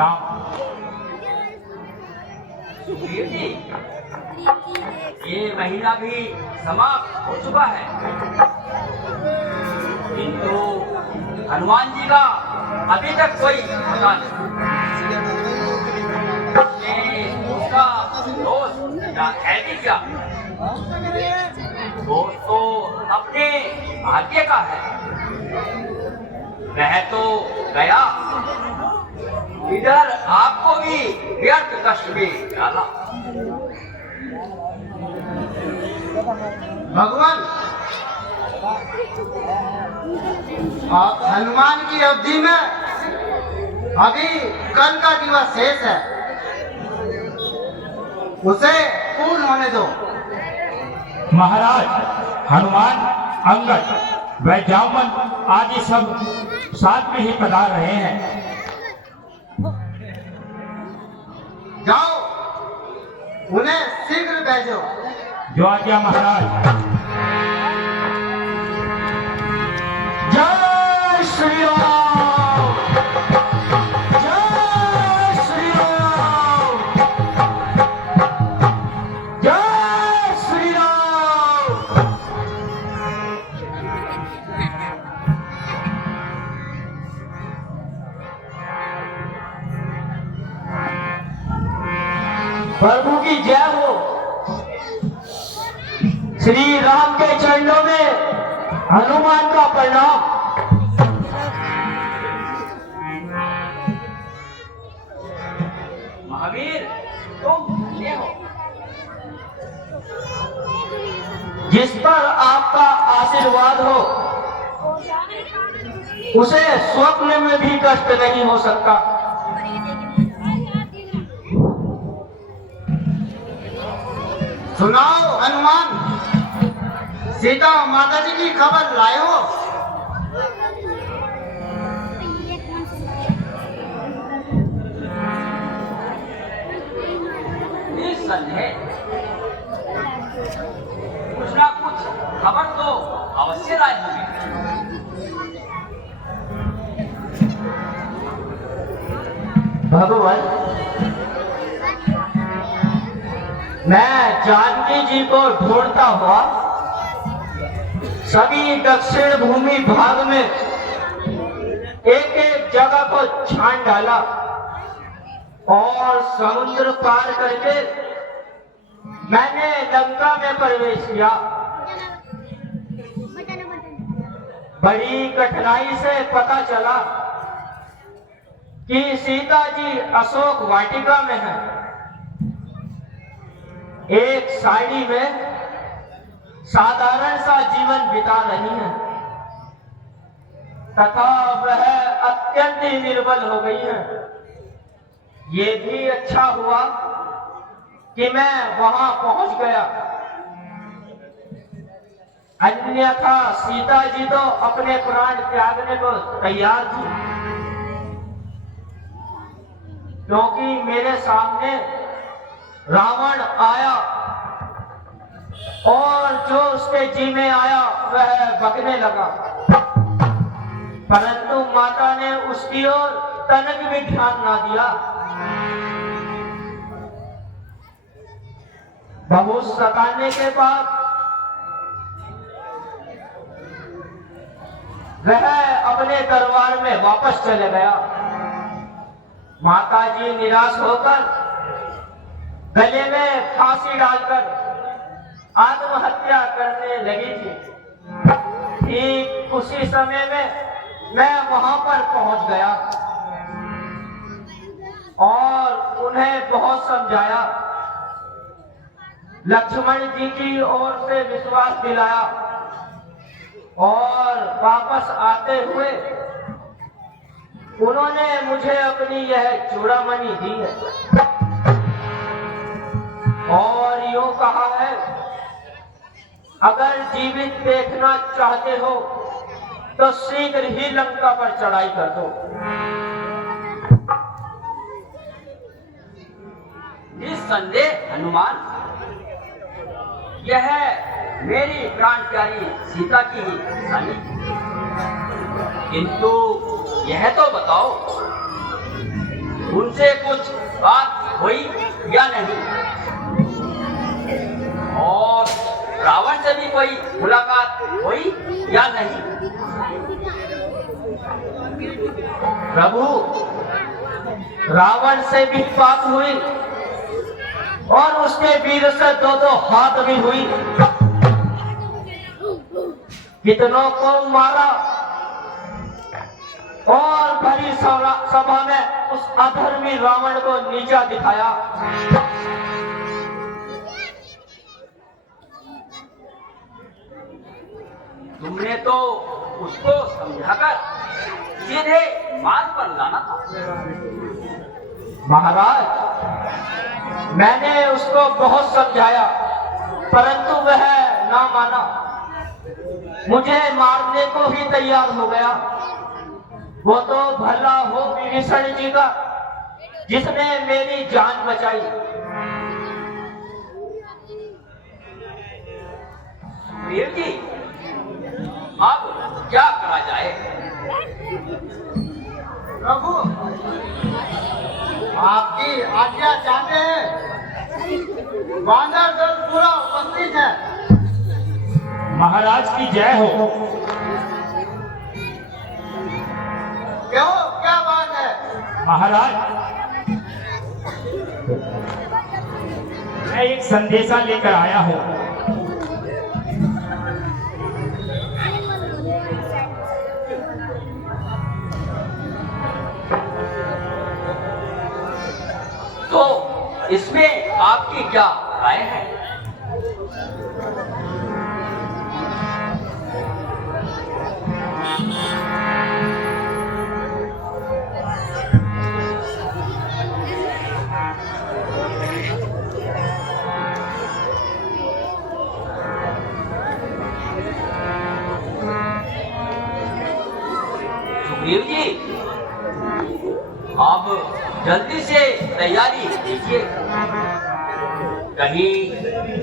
राम। सुग्रीव जी, ये महीना भी समाप्त हो चुका है, किंतु हनुमान जी का अभी तक कोई पता नहीं। उसका दोस्त या है भी क्या? दोस्त तो अपने भाग्य का है, वह तो गया, इधर आपको भी व्यर्थ कष्ट में डाला। भगवान, आप हनुमान की अवधि में अभी कल का दिवस शेष है, उसे पूर्ण होने दो। महाराज, हनुमान, अंगद व जामन आदि सब साथ में ही पधार रहे हैं। जाओ, उन्हें शीघ्र भेजो। जो आज्ञा महाराज। जय श्री राम, जय श्री राम, जय श्री राम। प्रभु की जय हो। श्री राम के चरणों में हनुमान का प्रणाम। महावीर, तुम धन्य हो। जिस पर आपका आशीर्वाद हो उसे स्वप्न में भी कष्ट नहीं हो सकता। सुनाओ हनुमान, सीता माता जी की खबर लाए हो? निस्संदेह कुछ ना कुछ खबर तो अवश्य लाए होंगे। भगवान, मैं जानकी जी को ढूंढता हुआ सभी दक्षिण भूमि भाग में एक एक जगह को छान डाला और समुद्र पार करके मैंने लंका में प्रवेश किया। बड़ी कठिनाई से पता चला कि सीता जी अशोक वाटिका में है, एक साड़ी में साधारण सा जीवन बिता रही है तथा वह अत्यंत ही निर्बल हो गई है। ये भी अच्छा हुआ कि मैं वहां पहुंच गया, अन्यथा सीता जी तो अपने प्राण त्यागने को तैयार थी, क्योंकि मेरे सामने रावण आया और जो उसके जी में आया वह बकने लगा, परंतु माता ने उसकी ओर तनक भी ध्यान ना दिया। बहुत सताने के बाद वह अपने दरबार में वापस चले गया। माता जी निराश होकर गले में फांसी डालकर आत्महत्या करने लगी थी। ठीक उसी समय में मैं वहां पर पहुंच गया और उन्हें बहुत समझाया, लक्ष्मण जी की ओर से विश्वास दिलाया और वापस आते हुए उन्होंने मुझे अपनी यह चूड़ामणि दी है और यूं कहा है, अगर जीवित देखना चाहते हो तो शीघ्र ही लंका पर चढ़ाई कर दो। निस्संदेह हनुमान, यह मेरी प्राण प्यारी सीता की ही निशानी, किंतु यह तो बताओ उनसे कुछ बात हुई या नहीं? और रावण से भी कोई मुलाकात हुई या नहीं? प्रभु, रावण से भी बात हुई और उसके वीर से दो हाथ भी हुई। कितनों को मारा और भरी सभा में उस अधर्मी रावण को नीचा दिखाया। तुमने तो उसको समझाकर सीधे मार्ग पर लाना था। महाराज, मैंने उसको बहुत समझाया परंतु वह ना माना, मुझे मारने को ही तैयार हो गया। वो तो भला हो विभीषण जी का जिसने मेरी जान बचाई। वीर जी, अब क्या करा जाए? प्रभु, आपकी आज्ञा चाहते हैं। बांदर दल पूरा उपस्थित है। महाराज की जय हो। क्यों, क्या बात है? महाराज, मैं एक संदेशा लेकर आया हूँ। तो इसमें आपकी क्या राय है? सुग्रीव जी, आप जल्दी से तैयारी कीजिए। कहीं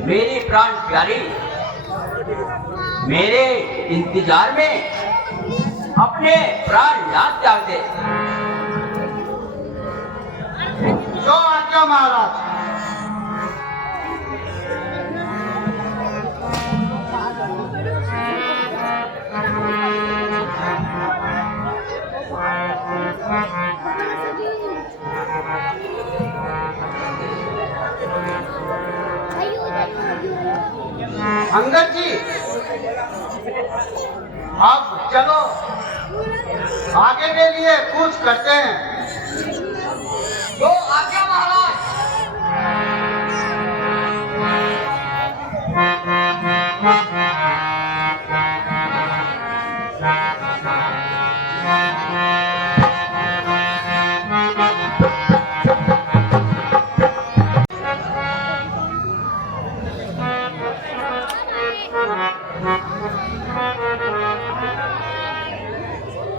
मेरी प्राण प्यारी मेरे इंतजार में अपने प्राण ना त्याग दे। जो आज्ञा महाराज। अंगद जी, अब चलो आगे के लिए कुछ करते हैं। तो आज्ञा महाराज।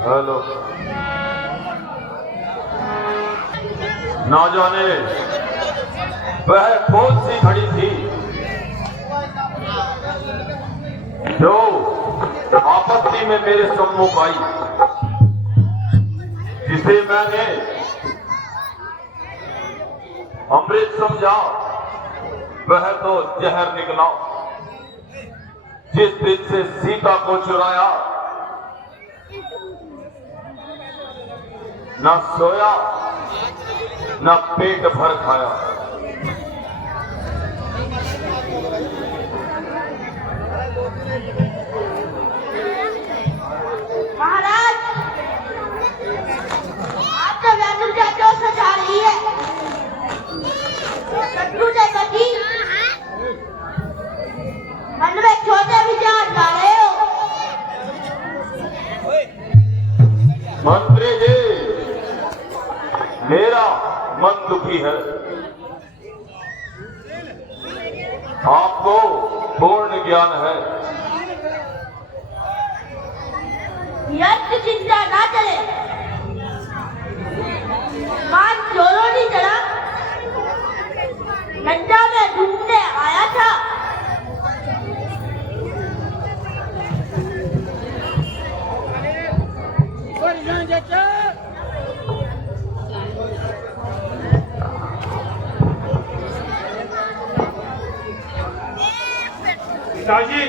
हेलो। ना जाने वह कौन सी घड़ी थी जो आपत्ति में मेरे सम्मुख आई, जिसे मैंने अमृत समझा वह तो जहर निकला। जिस दिन से सीता को चुराया, न सोया न पेट भर खाया। महाराज, आपका व्याकुलता क्यों सजा रही है? शत्रु ने कभी मन में छोटे विचार डाले हो। मंत्री जी, मेरा मन दुखी है। आपको पूर्ण ज्ञान है। व्यर्थ चिंता ना चले। मान चोरों ने चढ़ा गंजा में ढूंढने आया था। पिताजी,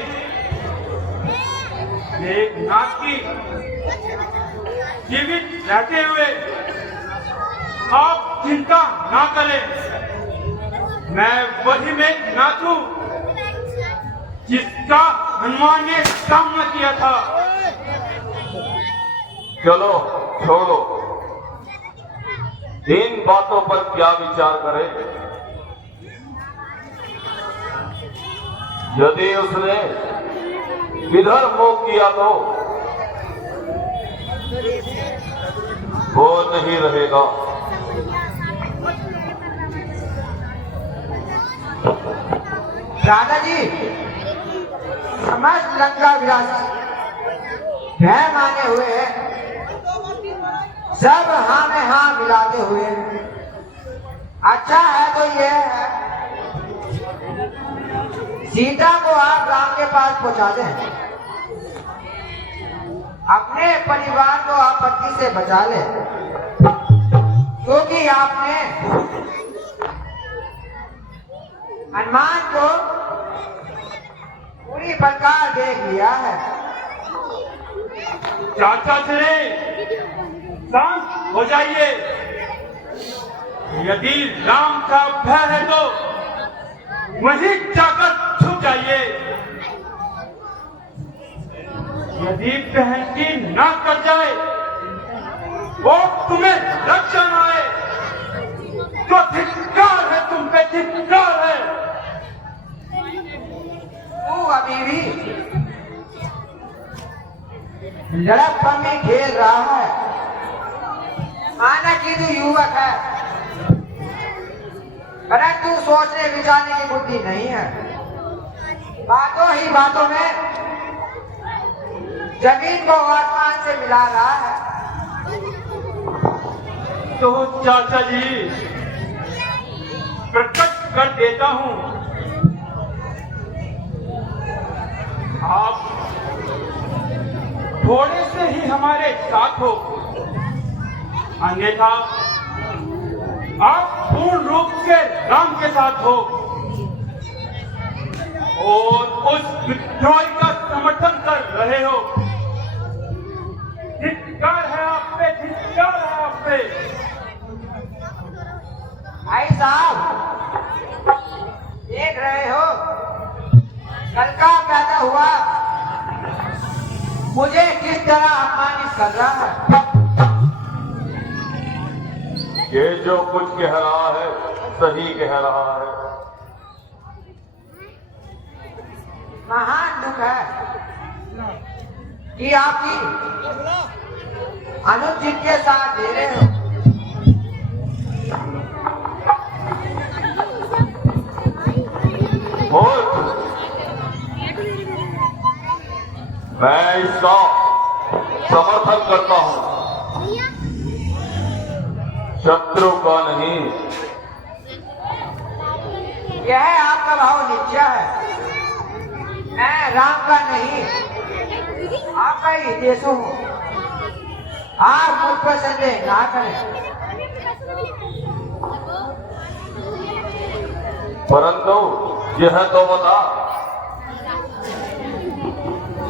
मेघनाथ की जीवित रहते हुए आप चिंता ना करें। मैं वही मेघनाथ हूँ जिसका हनुमान ने सामना किया था। चलो छोड़ो, इन बातों पर क्या विचार करें। यदि उसने इधर मोह किया तो वो नहीं रहेगा। दादाजी, समस्त लंका विलास है माने हुए सब हाँ में हाँ मिलाते हुए अच्छा है तो ये है सीता को आप राम के पास पहुंचा दें, अपने परिवार को आपत्ति से बचा ले, क्योंकि आपने हनुमान को पूरी प्रकार देख लिया है। चाचा श्री शांत हो जाइए। यदि राम का भय है तो वहीं जाकर छुप जाइए। यदि बहन की ना कर जाए और तुम्हें रक्षा न आए तो धिक्कार है, तुम पे धिक्कार है। तू अभी भी लड़कपन में खेल रहा है, माना कि तू युवक है, परंतु सोचने विचारने की बुद्धि नहीं है। बातों ही बातों में जमीन को आसमान से मिला रहा है। तो चाचा जी प्रकट कर देता हूं, आप थोड़े से ही हमारे साथ हो, अन्यथा आप पूर्ण रूप से राम के साथ हो और उस विद्रोही का समर्थन कर रहे हो। धिक्कार है आप पे, धिक्कार है आप पे। भाई साहब, देख रहे हो कल का पैदा हुआ मुझे किस तरह अपमानित कर रहा है। ये जो कुछ कह रहा है सही कह रहा है। महान दुख है कि आपकी अनुचित के साथ दे रहे हो। मूर्ख, मैं इसका समर्थन करता हूं, शत्रु का नहीं। यह आपका भाव निश्चय है, मैं राम का नहीं आपका ही देश हूँ। आप मुझ पर संदेह ना करें। परंतु यह तो बता,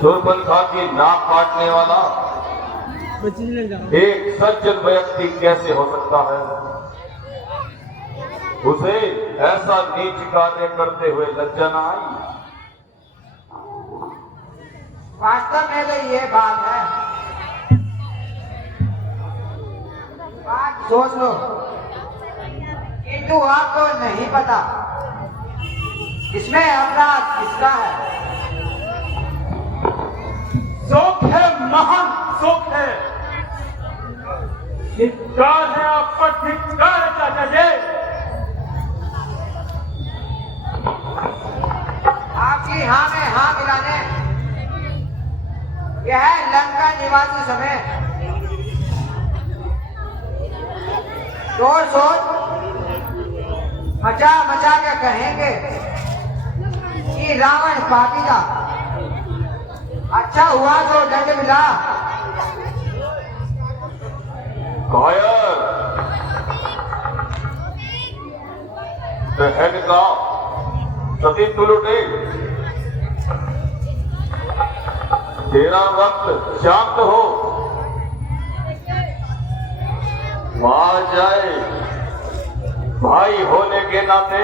शूर्पणखा की नाक काटने वाला एक सज्जन व्यक्ति कैसे हो सकता है? उसे ऐसा नीच कार्य करते हुए लज्जा न आई? वास्तव में तो ये बात है, बात सोच लो, किंतु आपको नहीं पता इसमें अपराध किसका है। शोक है, महान शोक है। धिक्कार है आप पर, धिक्कार है चाचा जी। आपकी हाँ में हाँ मिलाने यह लंका निवासी समय शोर शोर मचा मचा के कहेंगे कि रावण पापी था, अच्छा हुआ तो दंड मिला। कायर, बहन का सती तुलुटे तेरा वक्त शांत हो, आ जाए। भाई होने के नाते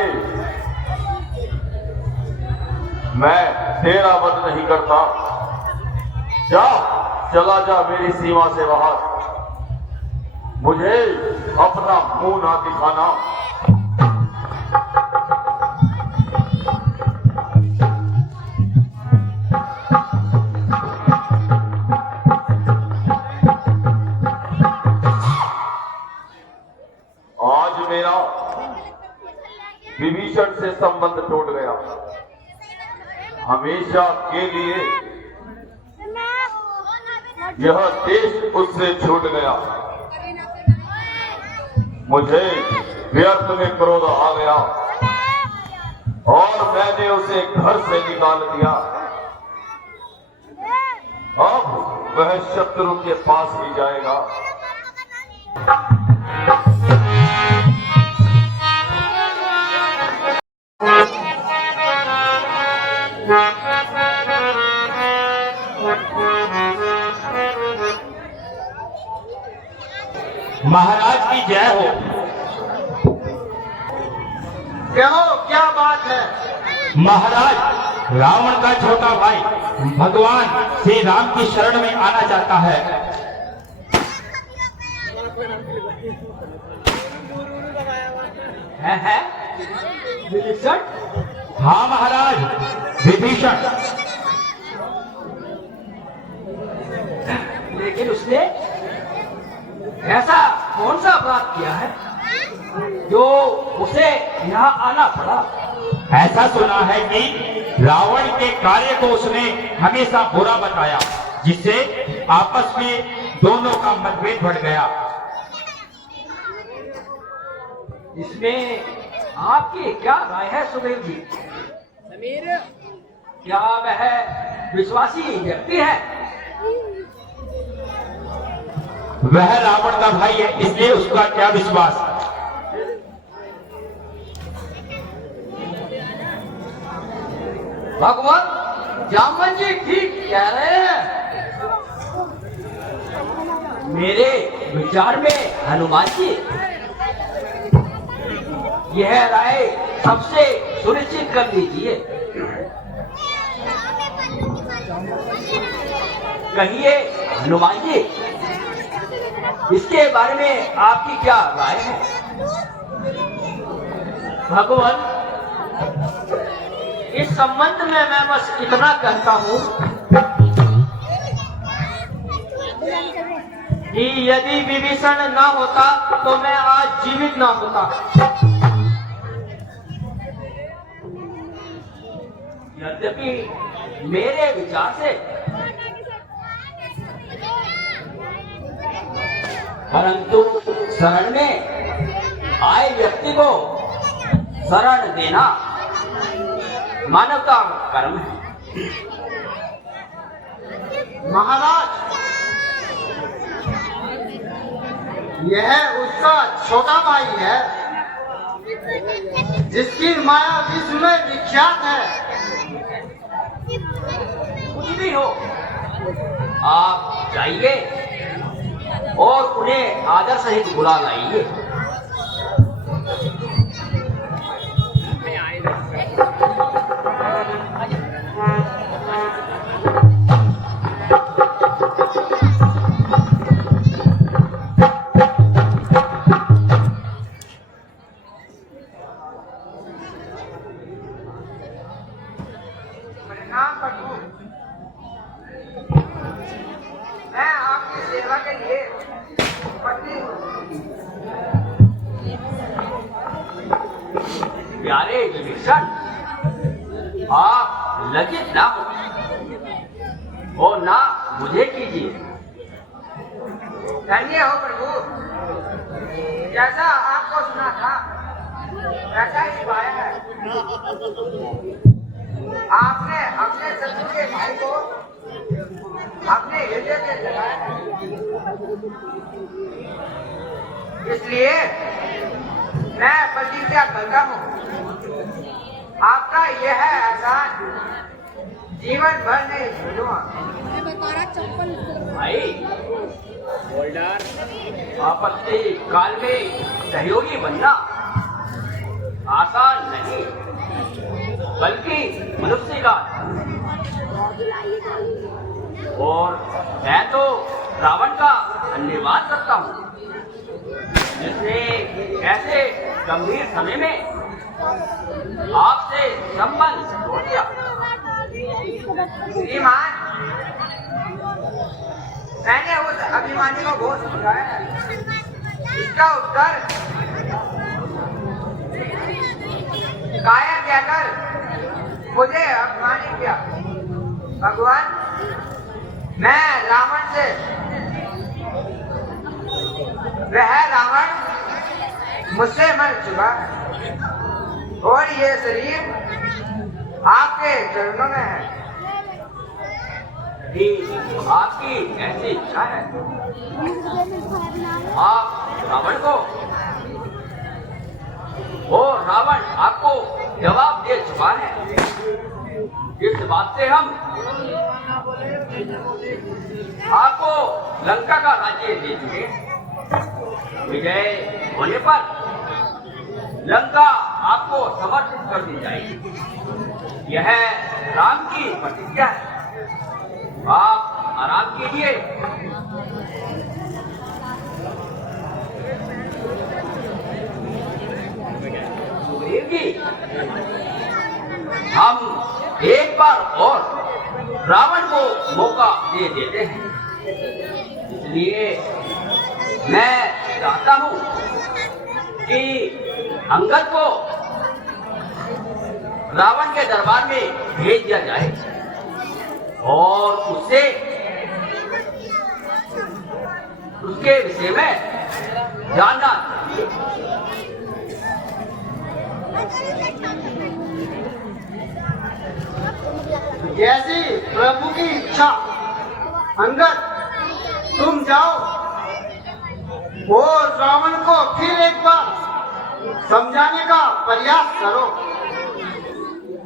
मैं तेरा वध नहीं करता। जा, चला जा मेरी सीमा से बाहर। मुझे अपना मुंह ना दिखाना। आज मेरा विभीषण से संबंध टूट गया, हमेशा के लिए यह देश उससे छूट गया। मुझे व्यर्थ में क्रोध आ गया और मैंने उसे घर से निकाल दिया। अब वह शत्रु के पास ही जाएगा। महाराज की जय हो। कहो क्या बात है? महाराज, रावण का छोटा भाई भगवान श्री राम की शरण में आना चाहता है। है विभीषण? हाँ महाराज, विभीषण। लेकिन उसने ऐसा कौन सा अपराध किया है जो उसे यहाँ आना पड़ा? ऐसा सुना है कि रावण के कार्य को उसने हमेशा बुरा बताया, जिससे आपस में दोनों का मतभेद बढ़ गया। इसमें आपकी क्या राय है सुग्रीव जी? क्या वह विश्वासी व्यक्ति है? वह रावण का भाई है, इसलिए उसका क्या विश्वास। भगवान जामन जी ठीक कह रहे हैं। मेरे विचार में हनुमान जी यह राय सबसे सुनिश्चित कर दीजिए। कहिए हनुमान जी, इसके बारे में आपकी क्या राय है? भगवान, इस संबंध में मैं बस इतना कहता हूँ कि यदि विभीषण ना होता तो मैं आज जीवित ना होता। यद्यपि मेरे विचार से परंतु शरण में आए व्यक्ति को शरण देना मानवता का कर्म है। महाराज, यह उसका छोटा भाई है जिसकी माया विश्व में विख्यात है। कुछ भी हो, आप जाइए और उन्हें आदर सहित बुला लाइए। प्रणाम प्रभु, मैं आपकी सेवा के लिए उपस्थित हूँ। प्यारे विभीषण, आप लज्जित ना हो और ना मुझे कीजिए। धन्य हो प्रभु, जैसा आपको सुना था वैसा ही पाया है। आपने अपने शत्रु के भाई को अपने हृदय से लगाया है, इसलिए मैं प्रतिज्ञा करता हूँ आपका यह एहसान जीवन भर नहीं भूलूंगा। भाई आपत्ति काल में सहयोगी बनना आसान नहीं, बल्कि मनुष्य का। और मैं तो रावण का धन्यवाद करता हूँ जिसने ऐसे गंभीर समय में आपसे संबंध जोड़ दिया। श्रीमान, मैंने उस अभिमानी को बहुत समझाया है। इसका उत्तर कायर कहकर मुझे अपमानित किया। भगवान, मैं रावण से, वह रावण मुझसे मर चुका है और ये शरीर आपके चरणों में है। कि आपकी ऐसी इच्छा है, आप रावण को, और रावण आपको जवाब दे चुका है। इस बात से हम आपको लंका का राज्य दे चुके। विजय होने पर लंका आपको समर्पित कर दी जाएगी। यह राम की प्रतिज्ञा है। आप आराम कीजिए। सुग्रीव जी, हम एक बार और रावण को मौका दे देते हैं। इसलिए मैं चाहता हूं कि अंगद को रावण के दरबार में भेज दिया जाए और उससे उसके विषय में जानना चाहिए। जैसी प्रभु की इच्छा। अंगद, तुम जाओ और रावण को फिर एक बार समझाने का प्रयास करो।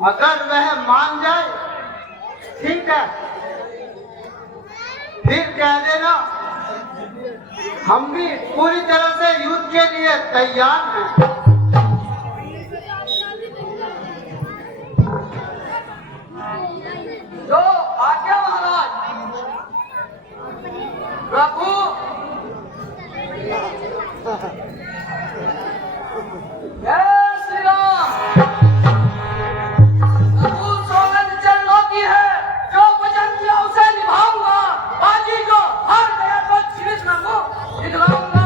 अगर वह मान जाए ठीक है, फिर कह देना हम भी पूरी तरह से युद्ध के लिए तैयार हैं। जो आज्ञा महाराज। प्रभु जय श्री राम। प्रभु सोलन चरणों की है, जो वचन दिया उसे निभाऊंगा। बाजी जो हर गया तो छिड़क को दिखलाऊंगा।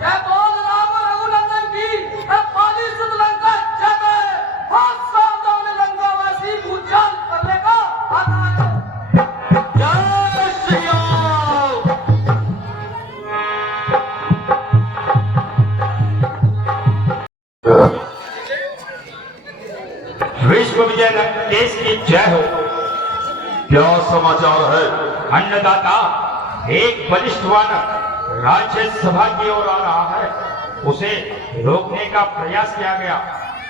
जय बोल राम रघुनंदन की, पाली सुत लंका जय। बहुत सावधान लंकावासी भूचाल करने का आता है। जय श्री राम। विश्व विजय देश की जय हो। क्या समाचार है? अन्नदाता, एक बलिष्ठ वानर राज्यसभा की ओर आ रहा है। उसे रोकने का प्रयास किया गया,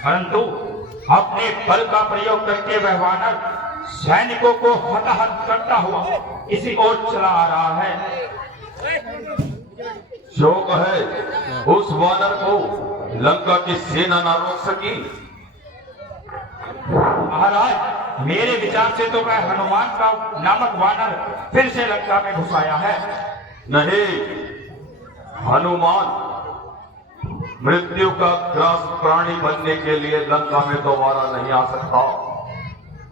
परंतु अपने बल का प्रयोग करके वह वानर सैनिकों को हताहत करता हुआ इसी ओर चला आ रहा है। जो कहे उस वानर को लंका की सेना ना रोक सकी। महाराज, मेरे विचार से तो वह हनुमान का नामक वानर फिर से लंका में घुस आया है। नहीं, हनुमान मृत्यु का ग्रास प्राणी बनने के लिए लंका में दोबारा नहीं आ सकता।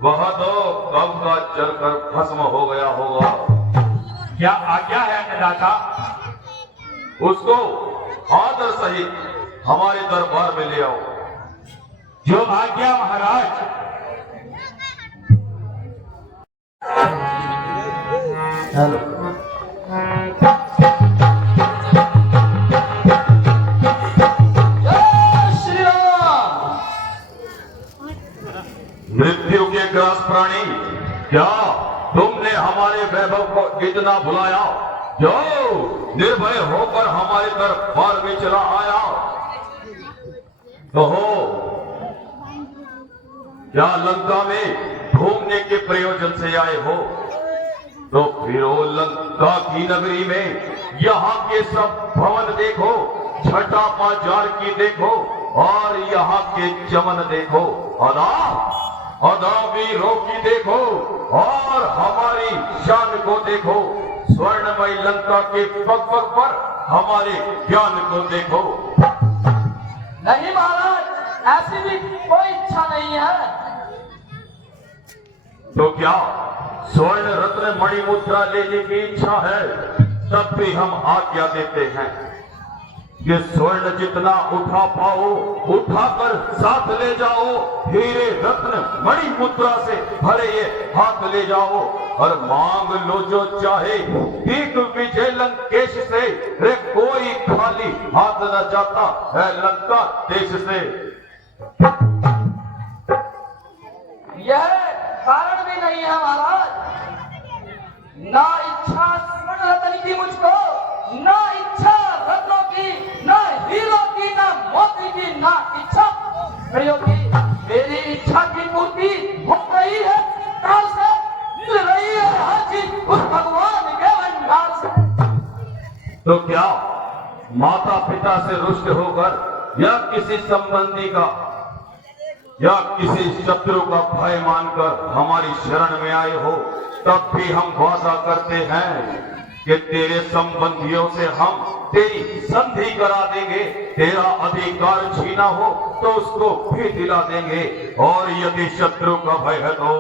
वह तो कब का जलकर भस्म हो गया होगा। क्या आज्ञा है अन्नदाता? उसको आदर सहित हमारे दरबार में ले आओ। जो आज्ञा महाराज। हेलो। मृत्यु के ग्रास प्राणी, क्या तुमने हमारे वैभव को इतना भुलाया जो निर्भय होकर हमारे दरबार में चला आया? तो हो क्या लंका में घूमने के प्रयोजन से आए हो तो फिर ओ लंका की नगरी में यहाँ के सब भवन देखो, छठा बाजार की देखो और यहाँ के चमन देखो, अदा वीरों की देखो और हमारी शान को देखो, स्वर्णमय लंका के पग पग पर हमारे ज्ञान को देखो। नहीं महाराज, ऐसी भी कोई इच्छा नहीं है। तो क्या स्वर्ण रत्न मणिमुद्रा लेने की इच्छा है? तब भी हम आज्ञा देते हैं कि स्वर्ण जितना उठा पाओ उठाकर साथ ले जाओ, हीरे रत्न मणिमुद्रा से भरे ये हाथ ले जाओ और मांग लो जो चाहे। ठीक विजय लंकेश से रे कोई खाली हाथ न जाता है लंका देश से। यह कारण भी नहीं है महाराज। ना इच्छा स्वर्ण रत्न की मुझको, ना इच्छा रत्नों की, ना हीरो की, ना मोती की, ना इच्छा प्रियो की। मेरी इच्छा की पूर्ति हो रही है, काल से मिल रही है हर चीज उस भगवान के भंडार से। तो क्या माता पिता से रुष्ट होकर या किसी संबंधी का या किसी शत्रु का भय मानकर हमारी शरण में आए हो? तब भी हम वादा करते हैं कि तेरे संबंधियों से हम तेरी संधि करा देंगे, तेरा अधिकार छीना हो तो उसको भी दिला देंगे, और यदि शत्रु का भय है तो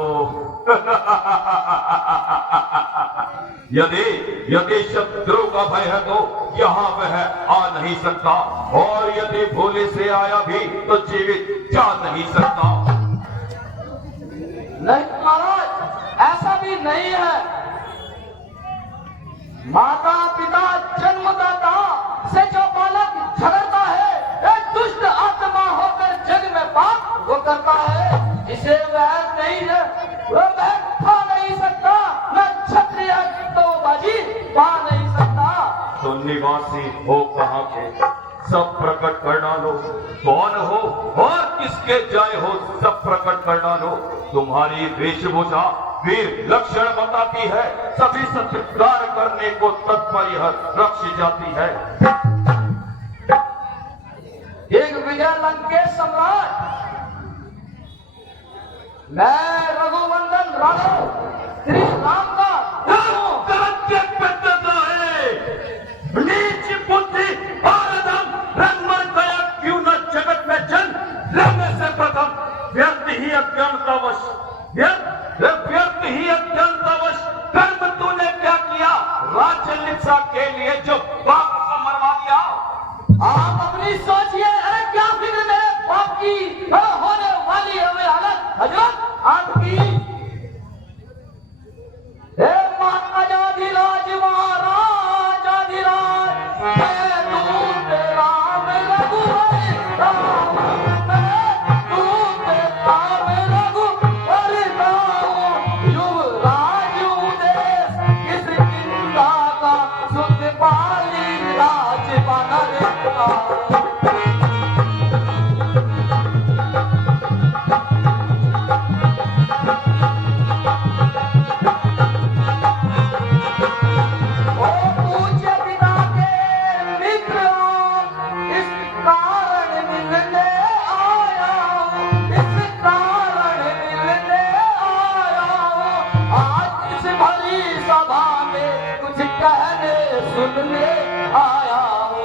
यदि शत्रु का भय है तो यहाँ वह आ नहीं सकता, और यदि भोले से आया भी तो जीवित जा नहीं सकता। नहीं महाराज, ऐसा भी नहीं है। माता पिता जन्मदाता से जो बालक झगड़ता है, एक दुष्ट आत्मा होकर जग में पाप वो करता है। इसे वह नहीं है, वह खा नहीं सकता, न क्षत्रिय तो बाजी पा नहीं सकता। तो निवासी हो कहाँ के सब प्रकट कर डालो, कौन हो और किसके जाए हो सब प्रकट कर डालो। तुम्हारी वेशभूषा वीर लक्षण बताती है, सभी सत्कार करने को तत्पर यह रक्ष जाती है। एक विजय लंकेश सम्राट, मैं रघुवंदन राणा श्री राम का नीच बुद्धि भारतम रंगमन गया क्यों न जगत में जन रहने से प्रथम व्यर्थ ही अज्ञानतावश व्यर्थ ही अज्ञानतावश कर्म तूने क्या किया? राज्य लिप्सा के लिए जो बाप को मरवा दिया। आप अपनी सोचिए, अरे क्या फिक्र मेरे बाप की होने वाली है वे हालत हजरत आपकी। हे महाराजाधिराज महाराजाधिराज, मैं दूत राम रघुवर राम, मैं दूत राम रघुवर राम, युवराज उदेश किस चिंता का, सुध पाली राज बना देता। सुनने आया हूँ।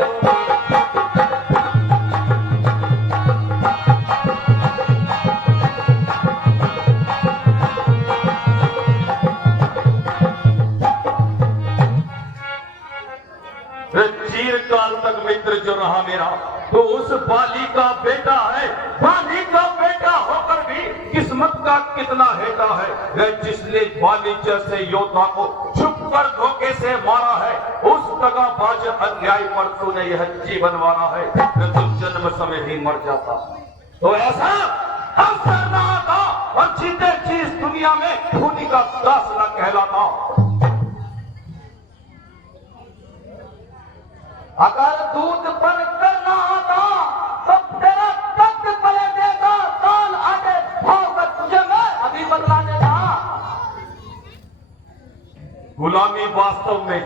चीरकाल तक मित्र जो रहा मेरा, तो उस बाली का बेटा है। बाली का बेटा होकर भी किस्मत का कितना हेटा है, वह जिसने बाली जैसे योद्धा को छुप कर धोखे से मारा है। उस दगाबाज अन्याय पर तूने यह जीवन मारा है, तो जन्म समय ही मर जाता। तो ऐसा अवसर न आता और जीते चीज दुनिया में खूनी का दास न कहलाता। अगर दूध बन करना आता तो तेरा तख्त पले देगा, ताल आगे भाव कर तुझे मैं अभी बदला देगा। वास्तव में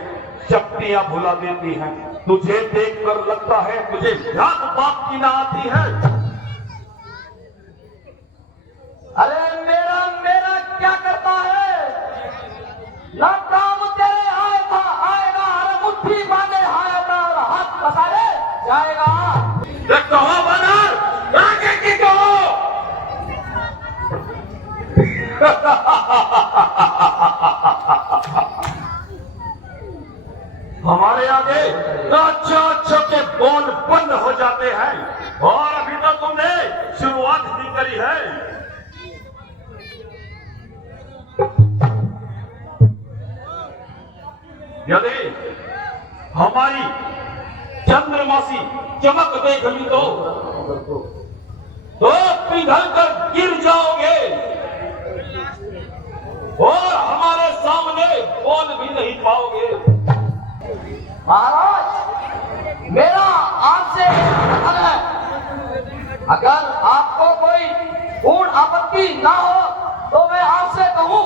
शक्तियां भुला देती हैं। तुझे देखकर लगता है तुझे याद बाप की ना आती है। अरे मेरा मेरा क्या करता है? ना काम तेरे आए था आएगा, अरे मुट्ठी बांधे आया था और हाथ पसारे जाएगा। ये कहो बनर, आगे की कहो। हमारे आगे अच्छा के बोल बंद हो जाते हैं और अभी तो तुमने शुरुआत ही करी है। यदि हमारी चंद्रमासी चमक देगी तो पिघल कर गिर जाओगे और हमारे सामने बोल भी नहीं पाओगे। महाराज, मेरा आपसे निवेदन है, अगर आपको कोई पूर्ण आपत्ति ना हो तो मैं आपसे कहूं।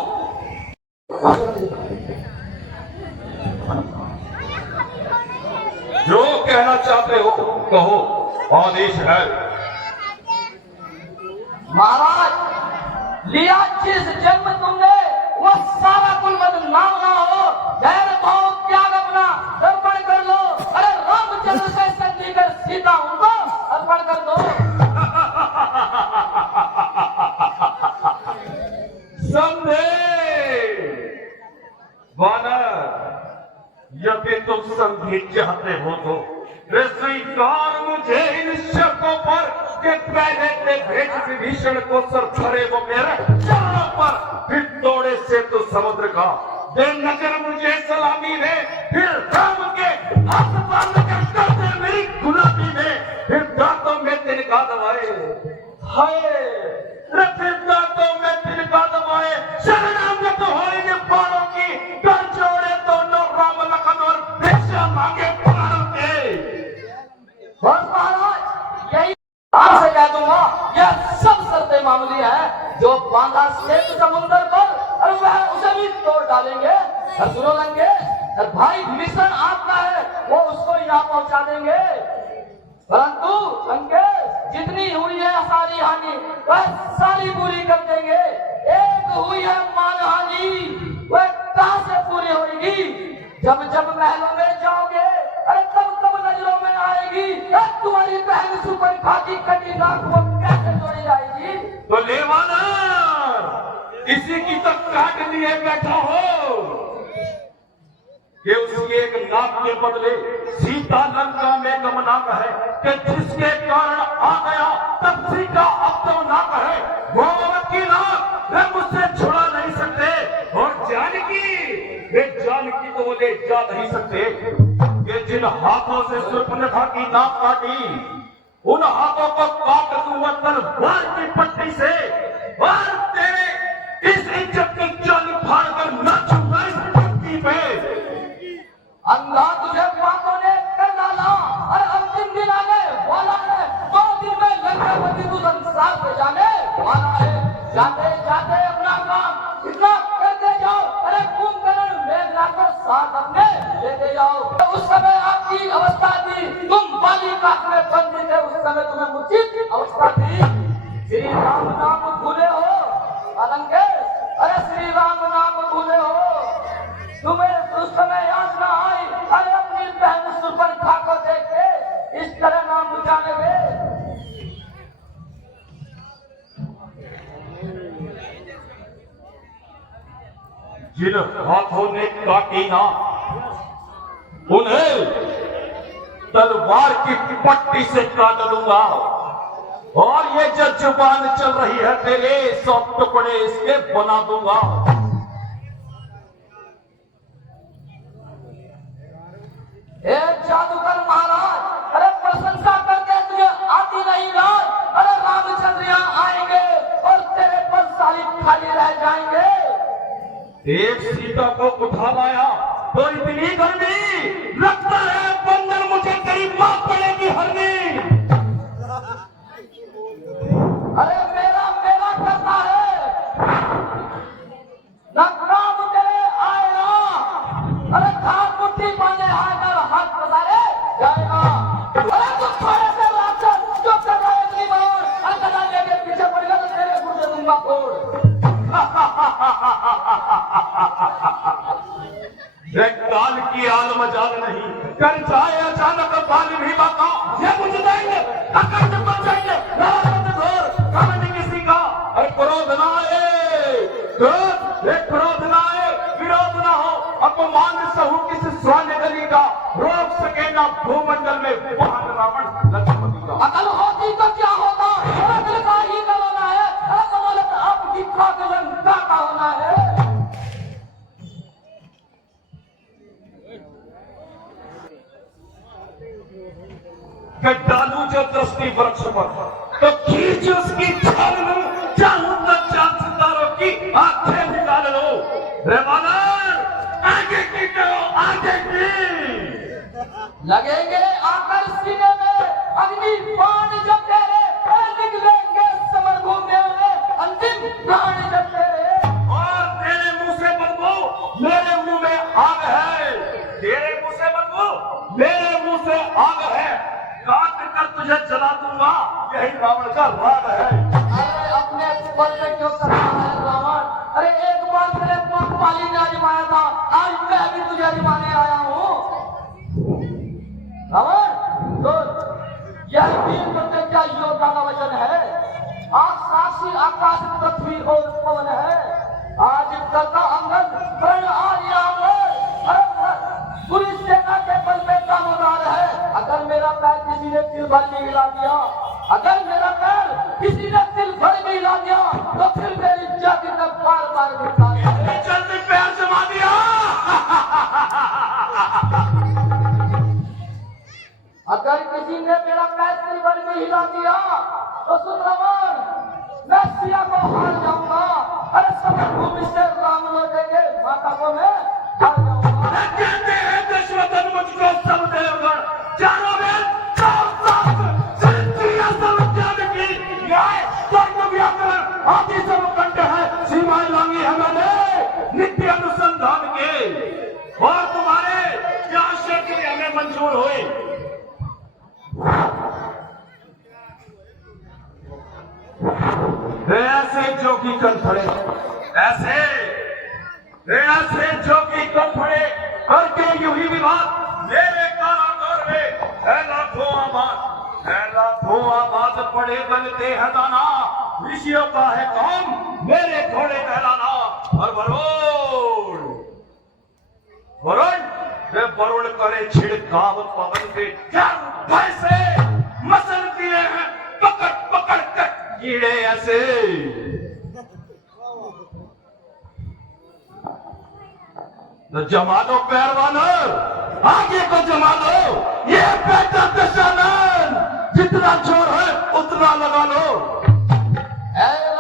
जो कहना चाहते हो कहो, आदेश है। महाराज, लिया जिस जन्म तुमने वो सारा कुल बदनाम ना हो। धैर्य भाव त्याग अपना अर्पण कर लो। अरे रामचंद्र से संधि कर सीता उनको अर्पण कर दो। समझे वानर, यदि तुम संधि चाहते हो तो स्वीकार मुझे इन शर्तों पर कि पहले ते भेज विभीषण को सर धरे वो मेरे चरणों पर, फिर तोड़े से तो समुद्र का दे नजर मुझे सलामी ने, फिर राम के हाथ बांध कर कर दे मेरी गुलामी में, फिर दांतों में तिनका दबाए हाय, फिर दांतों में तिनका दबाए शरणागत हो इन बाणों की, कर जोड़े दोनों राम लखन और भिक्षा मांगे प्राणों के। बस महाराज, यही आपसे कह दूंगा, यह सब शर्तें मामूली है। जो बांधा सेतु समुद्र पर, और वह उसे भी तोड़ डालेंगे। और सुनो लंगे, और भाई विभीषण आपका है, वो उसको यहाँ पहुंचा देंगे। परंतु लंगे, जितनी हुई है सारी हानि वह सारी पूरी कर देंगे। एक हुई है मान हानि, वह कहां से पूरी होगी? जब जब महलों में जाओगे, अरे तब तब नजरों में आएगी तुम्हारी बहन सुपर खाती कटी नाक, वो कैसे जोड़ी जाएगी? तो ले वानर, इसी की तो काट लिए बैठा हो कि उसकी एक नाक के बदले सीता लंका में गमनाक है, कि जिसके कारण आ गया तब सीता अब तो नाक है। वो औरत की नाक वे मुझसे छुड़ा नहीं सकते, और जानकी तो वो ले जा नहीं सकते। कि जिन हाथों से शूर्पणखा की नाक काटी, उन हाथों को काट दूंगा तलवार की पट्टी से, और तेरे इस इज्जत की जाली फाड़ कर नाचूंगा इस पट्टी पे। अंधा तुझे बातों ने कर डाला, और अंतिम दिन आने वाला है। 2 दिन में लंकापति तू संसार से जाने वाला है। जाते जाते अपना काम इतना करते जाओ, अरे कुंभकर्ण मेघनाथ को साथ अपने लेते जाओ। तो उस समय आपकी अवस्था थी, तुम बाली काट में बंदी थे, उस समय तुम्हें उचित अवस्था थी। श्री राम नाम भूले हो अलंके, अरे श्री राम नाम भूले हो। तुम्हें उस समय याद ना आई, अरे अपनी बहन सुपर्णखा को देख के इस तरह नाम बुझाने में। जिन हाथों ने काटी ना, उन्हें तलवार की पट्टी से काट दूंगा। और ये जो जुबान चल रही है तेरे, 100 टुकड़े इसके बना दूंगा। जादूगर महाराज, अरे प्रशंसा करके तुझे आती नहीं राज। अरे रामचंद्र यहाँ आएंगे और तेरे पर साली खाली रह जाएंगे। एक सीता को उठा लाया तो इतनी गर्मी, लगता है बंदर मुझे तेरी मां पड़ेगी हरनी। अरे मेरा मेरा करता है, न काम तेरे आएगा। अरे होती तो क्या होता? दिल का ही गवाना है, बदौलत आपकी खाक लंका का होना है। कि डालू जो दृष्टि वृक्ष पर तो खींच उसकी छाल लूं, चाहूं तो चांद सितारों की आंखें निकाल लो। रे वानर, आगे की करो, आगे की। लगेंगे आकर सीने में अग्नि बाण जब तेरे, निकलेंगे समर भूमि में अंतिम प्राण जब तेरे। और तेरे मुंह से बदबू मेरे मुंह में आग है, तेरे मुंह से बदबू मेरे मुंह से आग है। काट कर तुझे जला दूंगा, यही रावण का राग है। अरे अपने पद पे क्यों करता है रावण? अरे एक बार तेरे पाली ने आजमाया था, आज मैं भी तुझे आजमाने आया हूँ। रावण सुन, यह वीर प्रतिज्ञा योद्धा का वचन है। आज साक्षी आकाश पृथ्वी और पवन है। आज करता अंगद प्रण आज पूरी सेना के बल पे दामोदार है। अगर मेरा पैर किसी ने तिल भर भी हिला दिया, अगर मेरा पैर किसी ने तिल भर भी हिला दिया, तो फिर मेरी जाति तक बार बार गिरता है। जल्दी पैर जमा दिया। अगर किसी ने मेरा पैर तिल भर भी हिला दिया, तो सुन रावण, मैं सिया को हार जाऊंगा। अरे समर भूमि से राम लौटेंगे, माता को मैं हार जाऊंगा। कहते हैं दशरथन मुझको सब देवगण, चारों वेद सब ज्ञान की न्याय स्वर्ग व्याकरण आदि सब कंठ है। सीमाएं लांगी है मैंने नित्य अनुसंधान के, और तुम्हारे क्या शक्ति हमें मंजूर हुई। ऐसे जोगी कल खड़े, ऐसे जोगी कल खड़े करके यूं ही विवाद मेरे कारागार में है लाखों आबाद पड़े बनते हैं दाना। ऋषियों का है काम मेरे घोड़े कहलाना। और वरुण करे छिड़काव पवन के, क्या पैसे मसल दिए हैं पकड़ पकड़ कर कीड़े ऐसे। तो जमा लो पैरवानर, आगे को जमा लो, ये बेटा दशानन, जितना जोर है उतना लगा लो।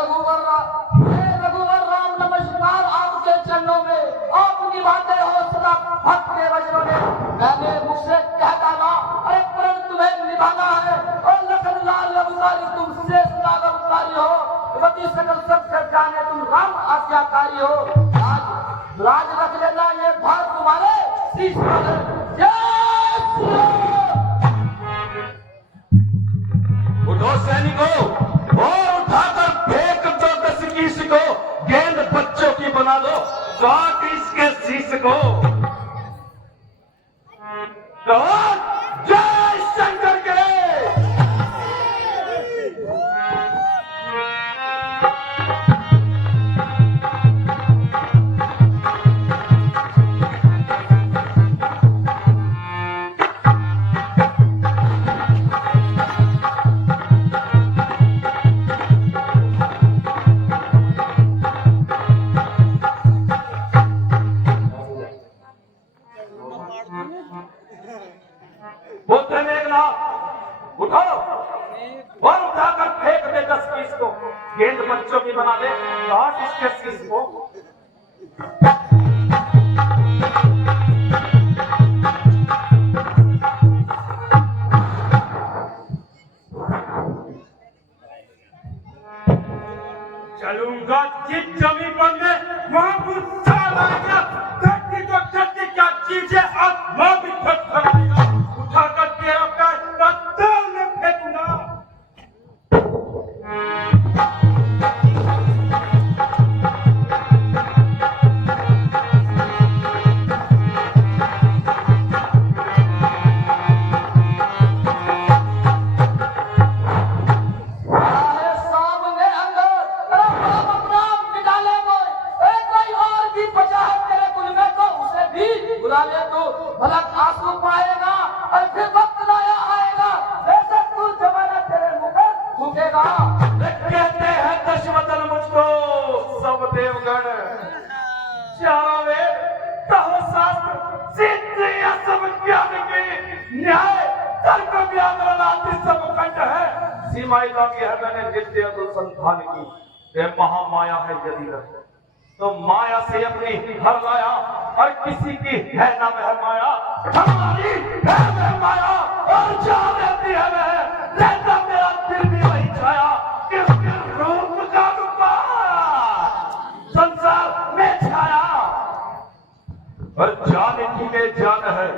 रघुवर राम नमस्कार आपके चरणों में, आप निभाते हो सदा भक्त के वज्रों में। मैंने मुझसे कह डाला, अरे परंतु तुम्हें निभाना है। और लखन लाल अवतारी तुम शेष नाग अवतारी हो, पति सकल सबसे जाने तुम राम आज्ञाकारी हो। राज रख लेना, ये भार तुम्हारे शीश पर है। जय श्री राम। उठो सैनिकों, और उठाकर फेंक दो 10 कीस को, गेंद बच्चों की बना दो, काट इसके शीश को। कहो जय शंकर के। पुत्र मेघनाथ उठो, और उठाकर फेंक दे 10 कीस को, गेंद बच्चों की बना दे, काट इसके शीश को। चलूंगा जिस जमीन पर मैं, वहां गुस्सा लाएगा। धरती को धरती क्या चीज है, आत्मा भी थरथराएगा। उठाकर तेरा पैर पत्थर में फेंकूंगा। सामने अंदर, अरे बाप अपना निकाले कोई, कोई और भी बचा है तेरे कुल में, तो उसे भी बुला ले। तू भला आंसू पाएगा। देगा। कहते हैं दशवदन मुझको सब देवगण, चारों वेद तहो शास्त्र सिद्ध या सब ज्ञान की न्याय तर्क व्याकरण आदि सब खंड है। सीमाएं लागी है मैंने नित्य अनुसंधान की। ये महामाया है यदि रहे तो माया से अपनी घर लाया, और किसी की है ना वह माया, हमारी है वह माया, और जहाँ रहती है वह रहता मेरा दिल भी वही छाया। किसके रूप का रूपा संसार में छाया, और जानकी में जान है,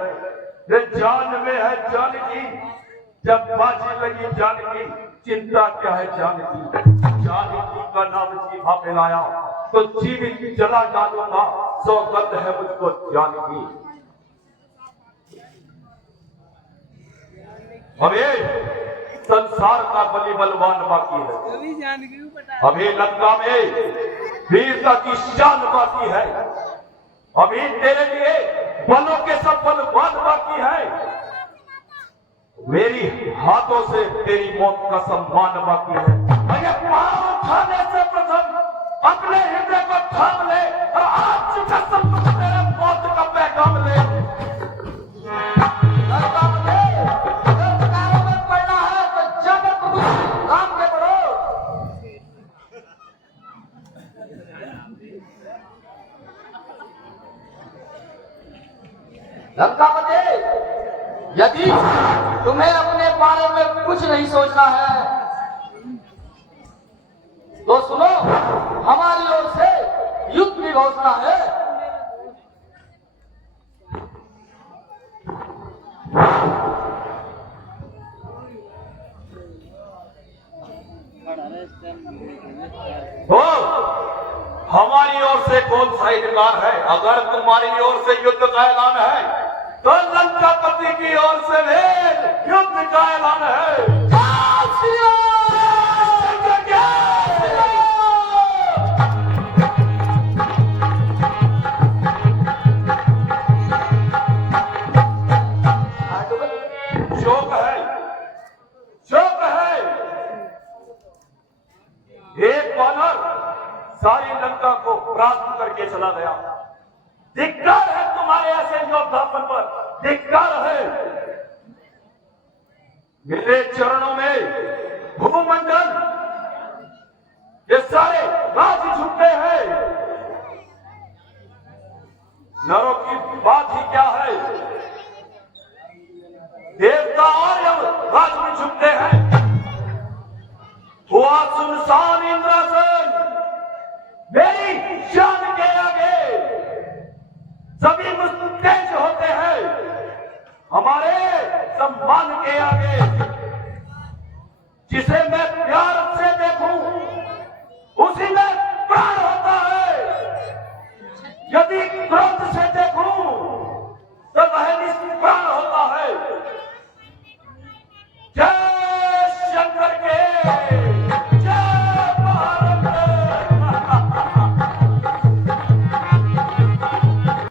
ये जान में है जानकी। जब बाजी लगी जानकी, चिंता क्या है जानकी। जानकी का नाम जीभा पे लाया तो जीवित जला डालूंगा, सौगंध है मुझको जानकी। अभी संसार का बलि बलवान बाकी है, अभी लंका में वीरता की शान बाकी है, अभी तेरे लिए बलों के सब बलवान बाकी है। मेरी हाथों से तेरी मौत का सम्मान बाकी है। मुझे पांव उठाने से प्रथम अपने हृदय को थाम ले, और आज का सब कुछ तेरे मौत का पैगाम ले। संस्कारों में पढ़ना है तो जगत को काम के पढ़ो। लंकापति, यदि तुम्हें अपने बारे में कुछ नहीं सोचना है तो सुनो, हमारी ओर से युद्ध की घोषणा है। तो हमारी ओर से कौन सा इनकार है? अगर तुम्हारी ओर से युद्ध का ऐलान है तो लंकापति की ओर से भी युद्ध का ऐलान है। शोक है, शोक है। एक वानर सारी लंका को प्राप्त करके चला गया। धिक्कार है तुम्हारे ऐसे योद्धापन पर, धिक्कार है। मेरे चरणों में भूमंडल ये सारे राज झुकते हैं। नरों की बात ही क्या है, देवता और यम राज में झुकते हैं। हुआ सुनसान इंद्रासन मेरी शान के आगे, सभी मुस्तैद होते हैं हमारे सम्मान के आगे। जिसे मैं प्यार